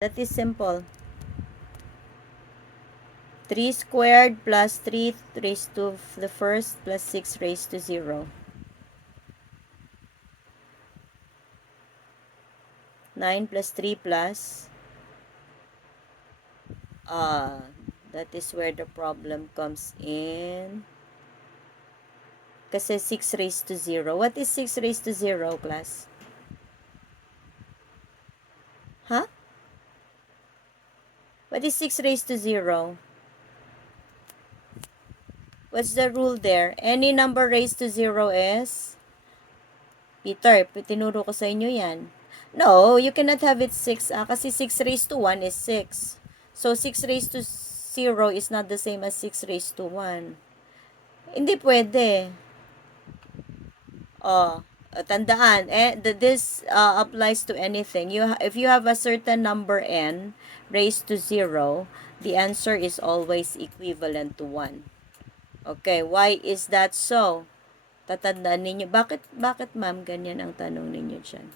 That is simple. 3 squared plus 3 raised to the first plus 6 raised to 0. 9 plus 3 plus that is where the problem comes in. Kasi 6 raised to 0. What is 6 raised to 0, class? Huh? What is 6 raised to 0? What's the rule there? Any number raised to 0 is? Peter, tinuro ko sa inyo yan. No, you cannot have it 6 kasi 6 raised to 1 is 6. So, 6 raised to 0 is not the same as 6 raised to 1. Hindi pwede. Tandaan, this applies to anything. If you have a certain number n raised to 0, the answer is always equivalent to 1. Okay, why is that so? Tatandaan ninyo, bakit ma'am ganyan ang tanong ninyo dyan?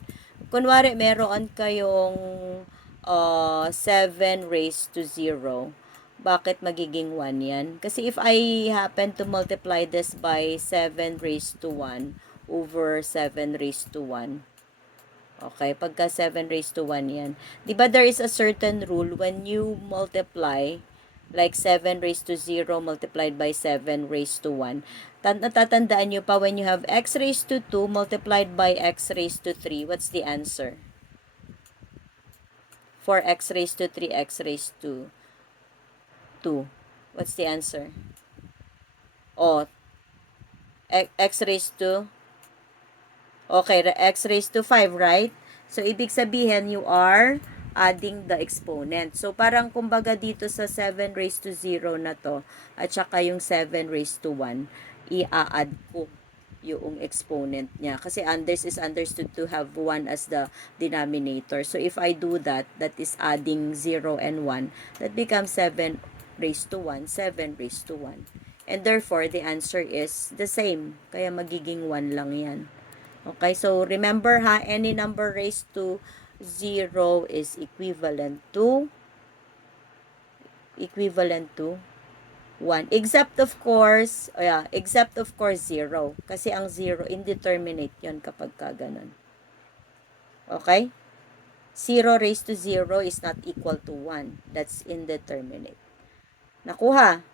Kunwari, meron kayong 7 raised to 0. Bakit magiging 1 yan? Kasi if I happen to multiply this by 7 raised to 1 over 7 raised to 1, okay, pagka 7 raised to 1 yan. Diba there is a certain rule when you multiply, like 7 raised to 0 multiplied by 7 raised to 1. Natatandaan nyo pa when you have x raised to 2 multiplied by x raised to 3, what's the answer? For x raised to 3, x raised to 2. What's the answer? Oh, x raised to, okay, x raised to 5, right? So, ibig sabihin, you are adding the exponent. So, parang kumbaga dito sa 7 raised to 0 na to, at saka yung 7 raised to 1, i-add ko yung exponent niya. Kasi this is understood to have 1 as the denominator. So, if I do that, that is adding 0 and 1, that becomes 7 raised to 1, 7 raised to 1. And therefore, the answer is the same. Kaya magiging 1 lang yan. Okay, so remember ha, any number raised to 0 is equivalent to 1. Except of course, except of course 0. Kasi ang 0, indeterminate yon kapag ka ganun. Okay? 0 raised to 0 is not equal to 1. That's indeterminate. Nakuha?